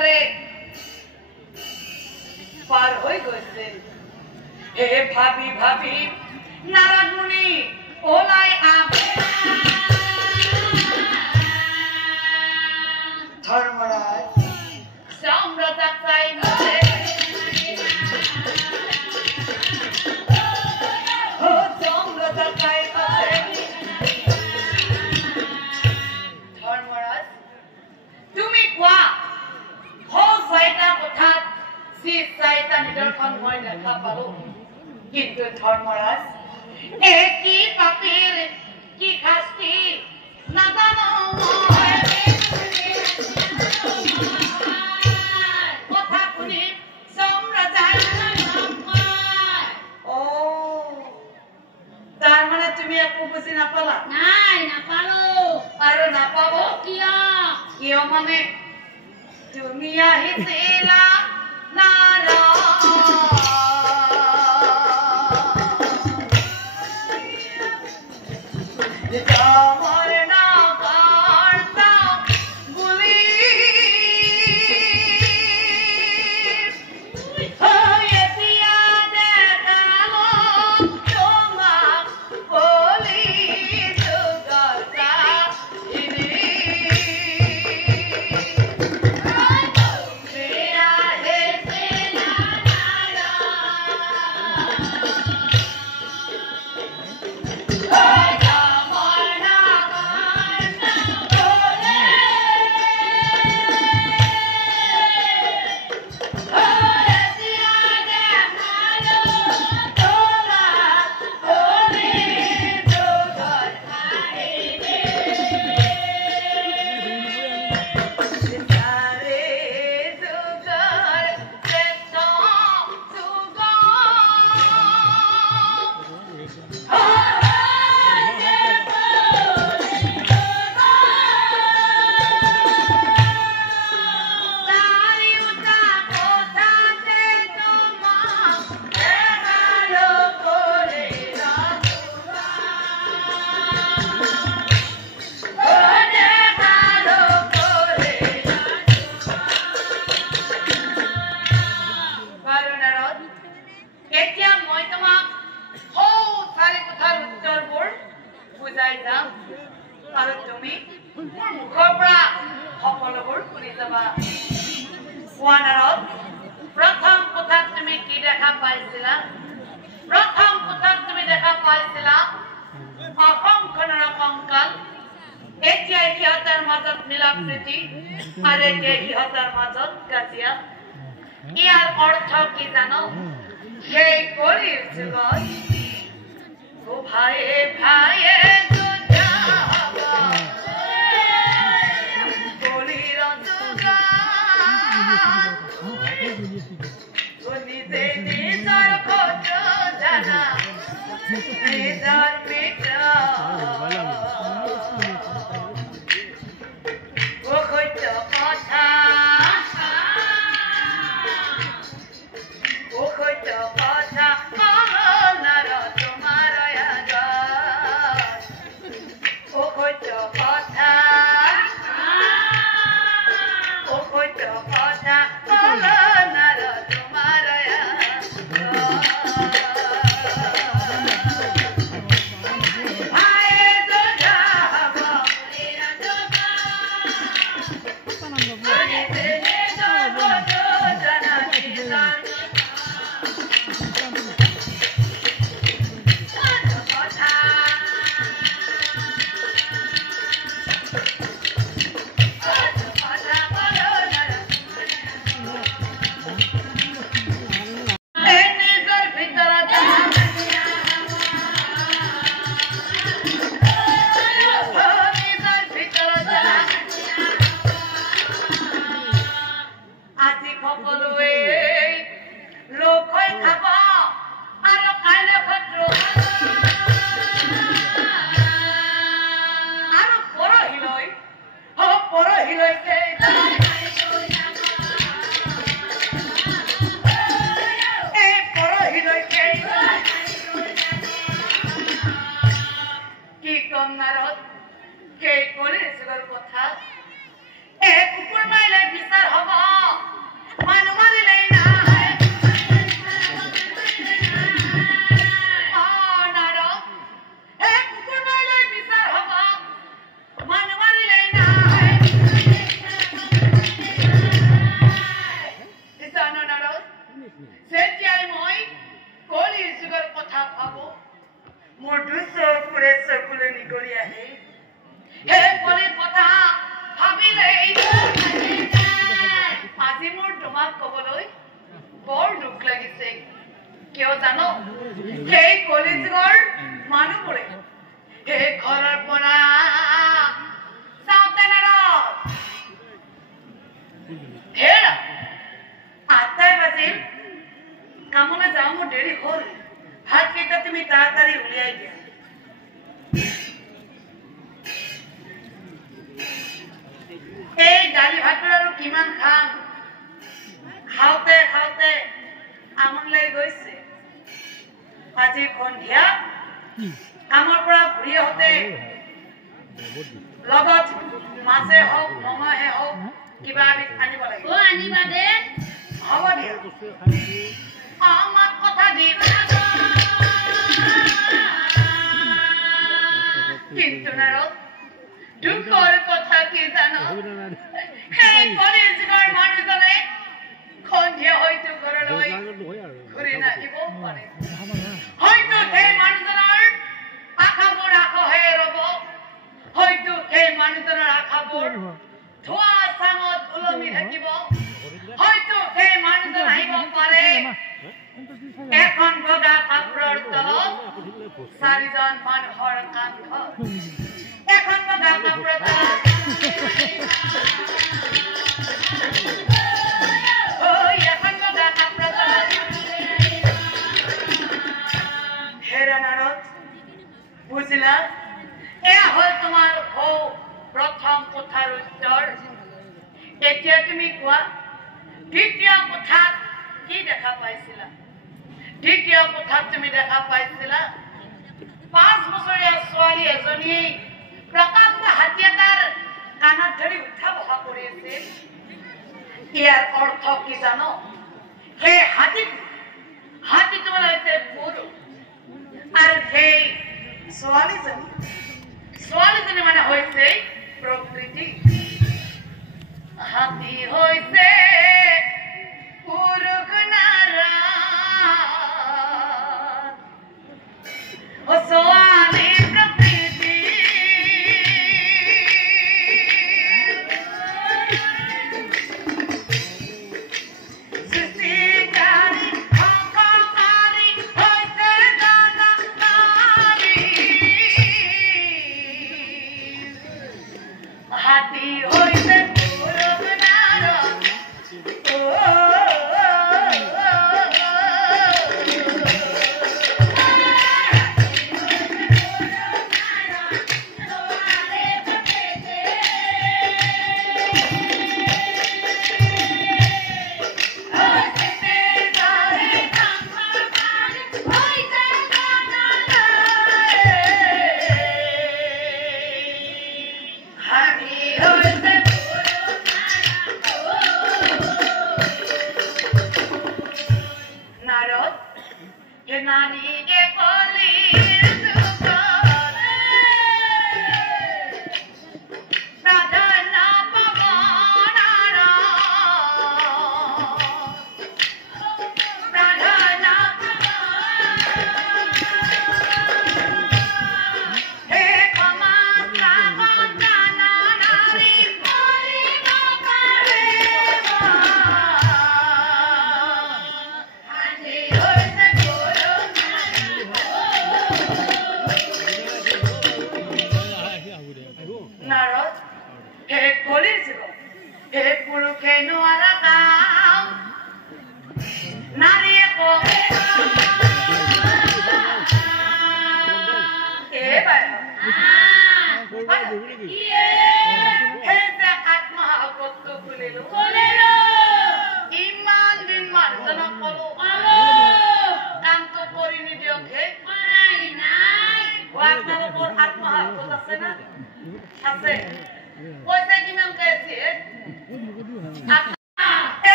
তারে পার হয়ে গেছে হে ভাবি ভাবি নারায়ণমণি ওলাই আবে ধর্মরাজ সম্রাট চাই মরে ও সম্রাট চাই মরে ধর্মরাজ তুমি কোৱা হো সাইটা কথা সি সাইটা নিদৰ্শন মই দেখা পালো কিন্তু ধৰ্মৰাজ একি পাপিৰ কি শাস্তি নাজানো কথা শুনি সম্ৰাজাৰ ও তাৰ মানে তুমি একো বুজি নাপালা নাই নাপালো আৰু নাপাব কিয় মানে তুমি আহিছিলা प्रथम কথাত তুমি কি দেখা পাইছিলা प्रथम কথাত তুমি দেখা পাইছিলা অকংকনৰ কংকাল এতিয়া ইহঁতৰ মাজত মিলা প্ৰীতি আৰু এতিয়া ইহঁতৰ মাজত কাজিয়া ইয়াৰ অৰ্থ কি জানো সেই কলিৰ যুগত ও ভাইয়ে ভাইয়ে যেতিয়াই মই কলিৰ যুগৰ কথা ভাবো মোৰ দুচকুৰে চকুলে নিগৰি আহে হে কলিৰ কথা ভাবিলেই আজি মোৰ তোমাক কবলৈ বৰ দুখ লাগিছে কিয় জানো সেই কলিৰ যুগৰ মানুহবোৰে সেই ঘৰৰ পৰা চাওঁতে হেৰা আঠটাই বাজিল কামলৈ যাওঁ মোৰ দেৰি হ'ল ভাতকেইটা তুমি তাড়াতাড়ি উলিয়াই দিয়া এই দালি ভাতৰ আৰু কিমান খাম খাওঁতে খাওঁতে আমনি লাগি গৈছে আজি সন্ধিয়া কামৰ পৰা ঘূৰি আহোঁতে লগত মাছে হওক মঙহে হওক কিবা এবিধ আনিব লাগিব আনিবা দে হ'ব দিয়া আমাক কথা দিবা কিন্তু নাৰদ দুখৰ কথা কি জানো সেই কলিৰ যুগৰ মানুহজনে সন্ধিয়া হয়তো ঘৰলৈ ঘূৰি নাহিবও পাৰে হয়তো সেই মানুহজনৰ আশাবোৰ আশাহে ৰব হয়তো সেই মানুহজনৰ আশাবোৰ ধোঁৱা চাঙত ওলমি থাকিব হয়তো সেই মানুহজন আহিব পাৰে এখন বগা কাপোৰৰ তলত চাৰিজন মানুহৰ কান্ধত এখন বগা কাপোৰৰ তলত এখন বগা কাপোৰৰ তলত হেৰা নাৰদ বুজিলা এয়া হ'ল তোমাৰ প্ৰথম কথাৰ উত্তৰ এতিয়া তুমি কোৱা দ্বিতীয় কথাত কি দেখা পাইছিলা দ্বিতীয় কথাত তুমি দেখা পাইছিলা 5 বছৰীয়া ছোৱালী এজনী প্ৰকাণ্ড হাতী এটাৰ কাণত ধৰি উঠা বহা কৰি আছিল ইয়াৰ অৰ্থ কি জানো সেই হাতীটো হৈছে পুৰুষ আৰু সেই ছোৱালীজনী মানে হৈছে প্ৰকৃতি হাতী হৈছে পুৰুষ নাৰায়ণ ছোৱালী প্ৰকৃতি সৃষ্টিকাৰী সংস্কাৰী হৈছে জনতাৰী হাতী হৈছে পুৰুষ নাৰায়ণ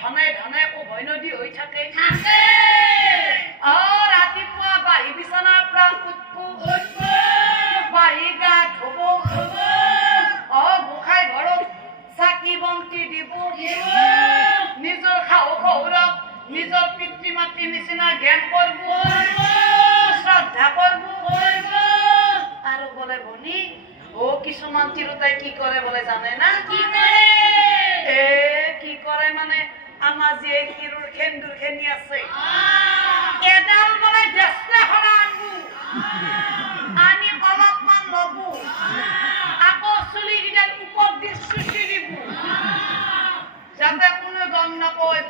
ধনে ধনে উভয় নদী হৈ থাকে জ্ঞান করব শ্রদ্ধা করব আর বলে বনি ও কিছুমান তিরুতায় কি করে বলে জানে না কি করে কি করে মানে আমার যে কিরুর খেন্দুর খেনি আছে এডাল বলে দেশে হরা আনবো আমি অলপমান লবো আকৌ চুলি গিডাল উপর দিয়ে সুচি দিব যাতে কোনো গম নাপায়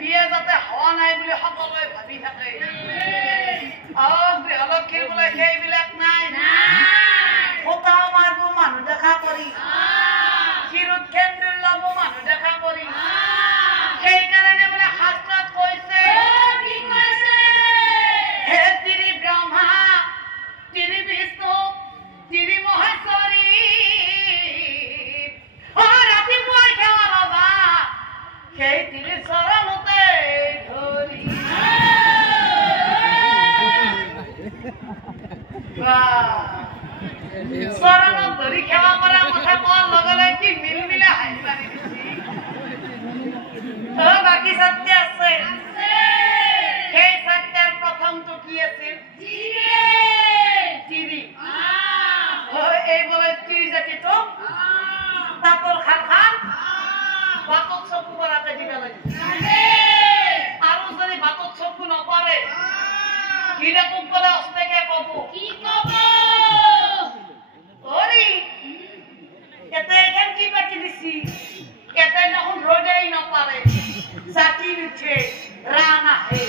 বিয়া যাতে হওয়া নাই বুলি সকলোৱে ভাবি থাকে গৃহলক্ষীৰ বোলে সেইবিলাক নাই ফোটাও মাৰব মানুহ দেখা কৰি শিৰত খেন্দুৰ ল'ব মানুহ দেখা কৰি সেইকাৰণে বোলে শাস্ত্ৰত কৈছে হে তিৰি ব্ৰহ্মা তিৰি বিষ্ণু তিৰি মহেশ্বৰী ৰাতিপুৱাই সেৱা ল'বা সেই তিৰি চৰণতে ধৰি চৰণত ধৰি সেৱা কৰাৰ কথা কোৱাৰ লগে লগে কি মিলমিলা হাঁহি মাৰি দিছি বাকী সত্য আছে সেই সত্যৰ প্ৰথমটো কি আছিল তিৰি এই বোলে তিৰি জাতিটো তাঁতৰ খাল বাটত চকু পৰাকে দিব লাগে আৰু যদি বাটত চকু নপৰে গিৰাকক বোলে অস্তেকে কব কি কব অৰি এতে এখন কি বাকি দিছি এতে যখন রোদেই নপারে জাতি উঠে রান আহে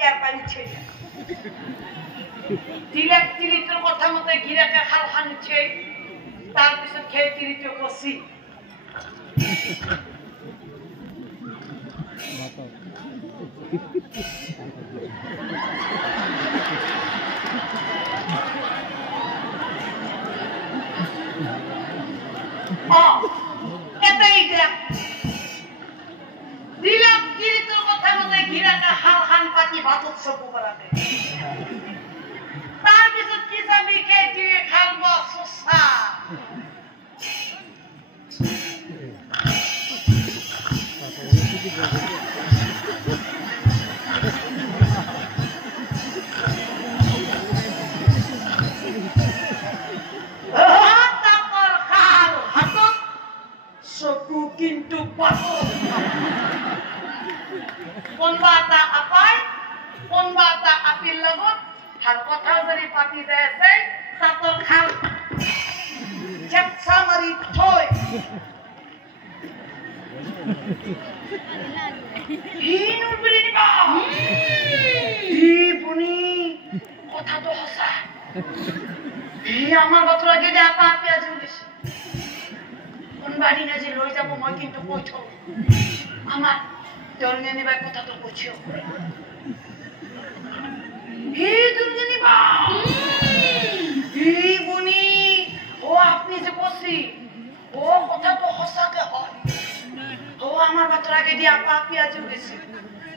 এর পানি ছেড়ে তিরাক তিরিটোর কথা মতে গিরাকে খাল খানিছে তার পিছত খেয়ে তিরিটো কষি এটাই দেখ দিলাম তিরিটোর কথা মতে গিরাকে হাল খান পাতি ভাতত চকু করাতে তার পিছত কি যাবি খেয়ে তিরি খালব সুসা চকু কিন্তু কোনবা এটা আপাই কোনবা এটা আপিৰ লগত ভাল কথাও যদি পাতি যাই আছে তাঁতৰ খাল চেপচা মাৰি থৈ কথাটো সঁচা আমাৰ বতৰাকে দিয়া আপা আপি আজি উলিছে কোনবা দিন আজি লৈ যাব মই কিন্তু কৈ থওঁ আমার দলগেনি বাই কথাটো কৈছো হে দলগেনি বা হে বনি ও আপনি যে কইছি ও কথাটো সঁচাকে হয় ও আমার বতরাকে দিয়া আপা আপি আজি উলিছে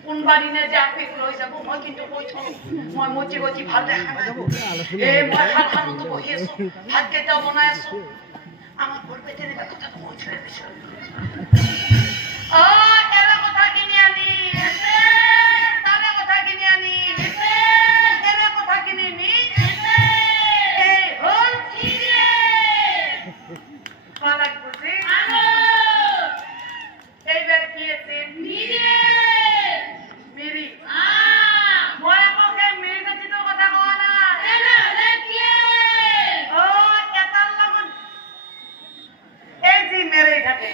কোনবা দিনে যে আপি লৈ যাব মই কিন্তু কৈ থওঁ মই মতি গতি ভাল দেখা নাই মই খালখানতো বহি আছো ভাত কেইটাও বনাই আছো আমার বলবেতে নেবা কথাটো মই ছড়ে দিছো এরা কথা কিনে আনি তারা কথা কিনে আনি এরা কথা কিনে নি এই হল চিরে পালাক বুঝি এইবার কি আছে মিরে মিরি মই আমাকে মিরি গতি তো কথা কোয়া না এনা লেকিয়ে এটার লগত এই জি মেরে থাকে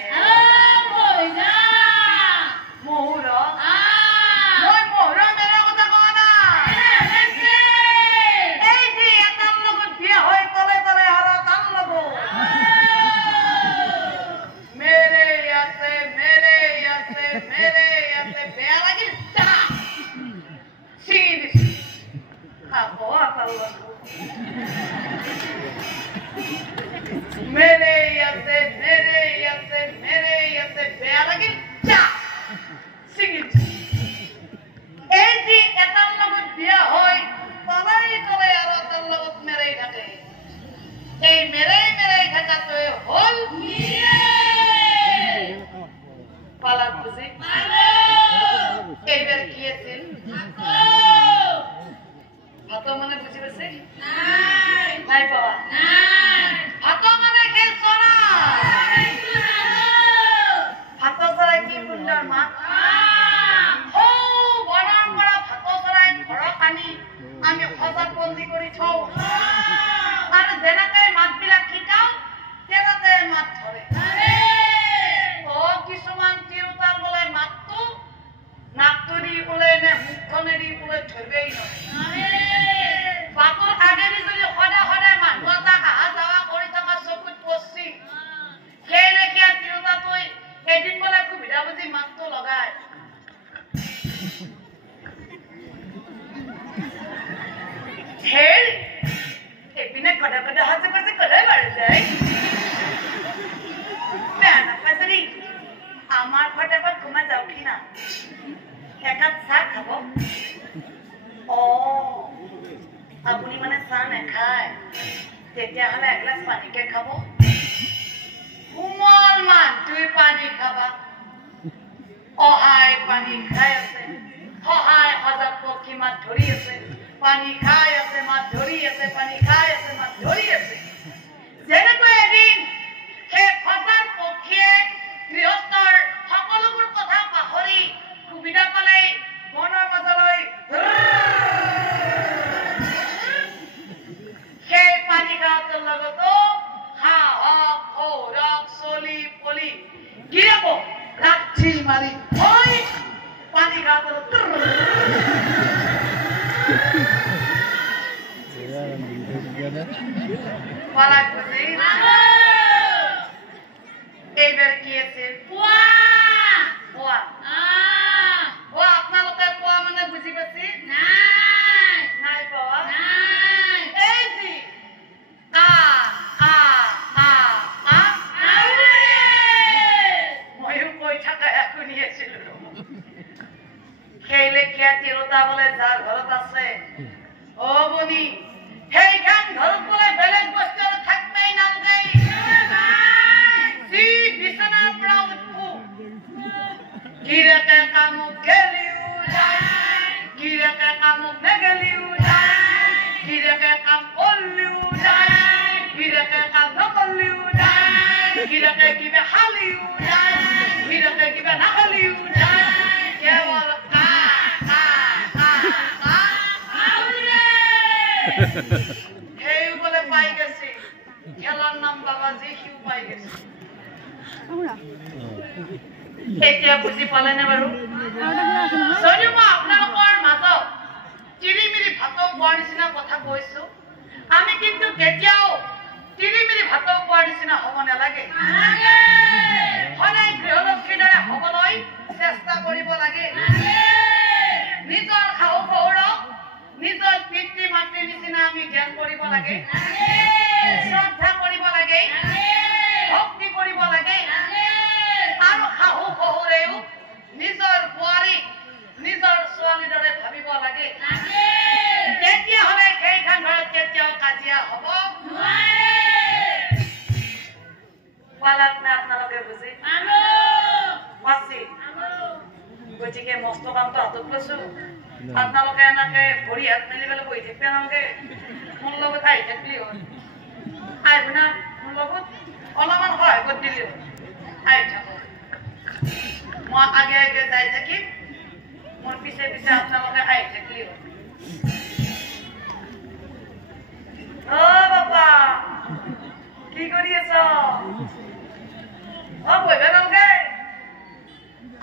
এইবার কি আছিল ভাত মানে বুঝি পাইছে নাই পাওয়া ভাত মানে সেই চৰা ভাত চৰাই কি সুন্দৰ মাত বনৰ পৰা ভাত চৰাই ঘৰত আনি আমি সজাত বন্দী কৰি থওঁ আৰু যেনেকে মাতবিলাক শিকাওঁ তেনেকে মাত ধৰে কিছুমান তিৰোতাৰ বোলে মাতটো নাকটো দি ওলাই নে মুখখনেদি ওলাই ধৰিবই নোৱাৰে বাটৰ আগেদি যদি সদায় সদায় মানুহ এটাক অহা যাৱা কৰি থকা চকুত পৰছি সেই লেখীয়া তিৰোতাটোৱে এদিন বোলে সুবিধা বুজি মাতটো লগায় হেই এইপিনে কদা কদা হাতে পাশে কদাই বাঢ়ি যায় বেয়া নাপায় যদি আমার ঘৰত এবাৰ ঘুমা যাও কি না একাপ চাহ খাব আপুনি মানে চাহ নাখায় তেতিয়াহ'লে এগিলাচ পানীকে খাব কোমল মান তুই পানী খাবা অহায় পানী খাই আছে সহায় সজাত পক্ষী মাত ধৰি আছে পানী খাই আছে মাত ধৰি আছে পানী খাই আছে মাত ধৰি আছে যেনেকৈ এদিন সেই সজাত পক্ষীয়ে গৃহস্থৰ সকলোবোৰ কথা পাহৰি সুবিধা পালে মনৰ মাজলৈ সেই পানী গাঁৱৰ লগতো হাঁহক সৌৰক চলি পলি গিৰাব লাঠি মাৰি ভয় পানী গাঁৱৰ পালাক বুজি এইবাৰ কি আছিল আপোনালোকে পোৱা মানে বুজি পাইছে নাই পোৱা এই যি ময়ো কৈ থকা শুনি আছিলো সেই লেখীয়া তিৰোতা বোলে যাৰ ঘৰত আছে বনি সেইখান ঘৰত বোলে বেলেগ বস্তু আৰু থাকবেই নালাগে বিছনাৰ পৰা উঠবো গিৰেকে কামত গেলিও যায় গিৰেকে কামত নেগেলিও যায় গিৰেকে কাম কৰিলিও যায় গিৰেকে কাম নকৰিলিও যায় গিৰেকে কিবা খালিও যায় গিৰেকে কিবা নাখালিও যায় কেৱল সেই বোলে পাই গেছে খেলাৰ নাম বাবাজী সিও পাই গেছে এতিয়া বুজি পালে নে বাৰু যদি মই আপোনালোকৰ মাজত তিৰিমিৰি ভাত খোৱাৰ নিচিনা কথা কৈছো আমি কিন্তু কেতিয়াও তিৰিমিৰি ভাত খোৱাৰ নিচিনা হ'ব নালাগে সদায় গৃহলক্ষ্মীৰ দৰে হ'বলৈ চেষ্টা কৰিব লাগে নিজৰ শাহু শহুৰক নিজৰ পিতৃ মাতৃৰ নিচিনা আমি জ্ঞান কৰিব লাগে শ্ৰদ্ধা কৰিব লাগে ভক্তি কৰিব লাগে আৰু শাহু শহুৰেও নিজৰ বোৱাৰীক নিজৰ ছোৱালীৰ দৰে ভাবিব লাগে তেতিয়াহ'লে সেইখন ঘৰত কেতিয়াও কাজিয়া হ'ব পালাক নে আপোনালোকে বুজি পাইছে গতিকে মস্ত কামটো হাতত লৈছো আপোনালোকে এনেকে ভৰি হাত মেলি পেলাই বহি থাকিব নালাগে মোৰ লগত আহি থাকিলি হ'ল আহিব না মোৰ লগত অলপমান সহায় কৰি দিলি হ'ল আহি থাকক মই আগে আগে যাই থাকিম মোৰ পিছে পিছে আপোনালোকে আহি থাকিলি হ'ল বাবা কি কৰি আছ বহিব নালাগে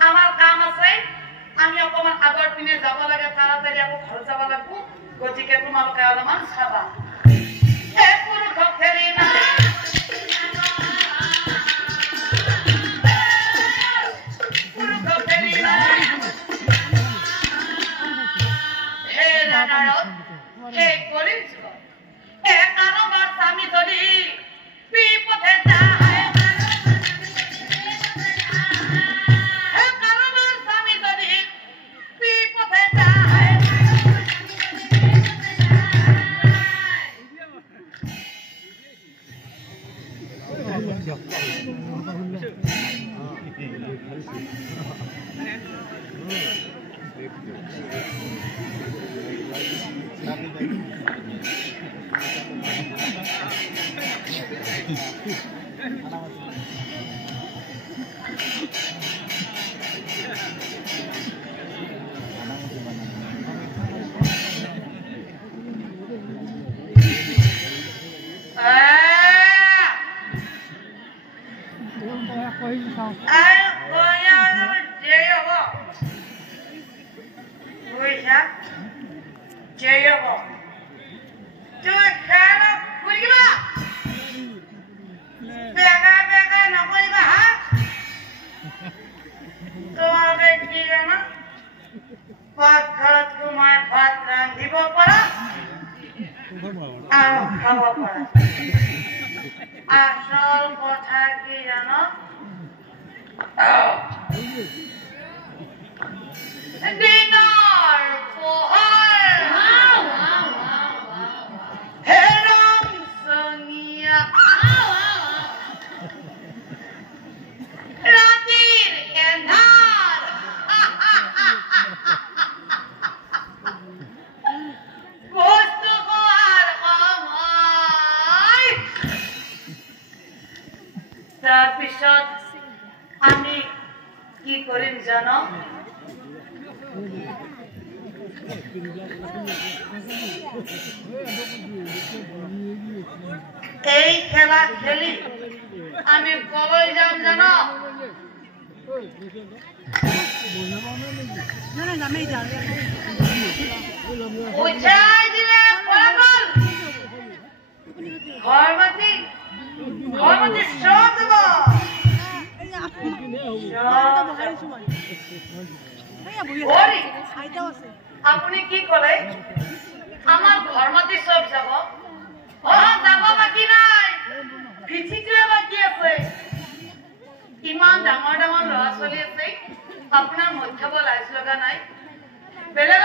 আমাৰ কাম আছে আমি অকমান আগৰ পিনে যাব লাগে তাড়াতাড়ি আকৌ ঘৰ যাব লাগিব গতিকে তোমালোকে অলপমান চাবা স্বামী যদি বিপথে যায় আসল কথা কি জানো দিনৰ পোহৰ হেৰং চঙীয়া ৰাতিৰ এন্ধাৰ বস্তু খোৱাৰ সময় তাৰপিছত আমি কি কৰিম জানো এই খেলা খেলি আমি কলৈ যাম জানো উঠাই দিলে পৰাগল ঘৰ মাটি চব দিব আপুনি কি কলে আমাৰ ঘৰ মাটি চব যাব যাব বাকী নাই ভিচিটোৱে বাকী আছে ইমান ডাঙৰ ডাঙৰ ল'ৰা ছোৱালী আছে আপোনাৰ মধ্যব লাজ লগা নাই বেলেগ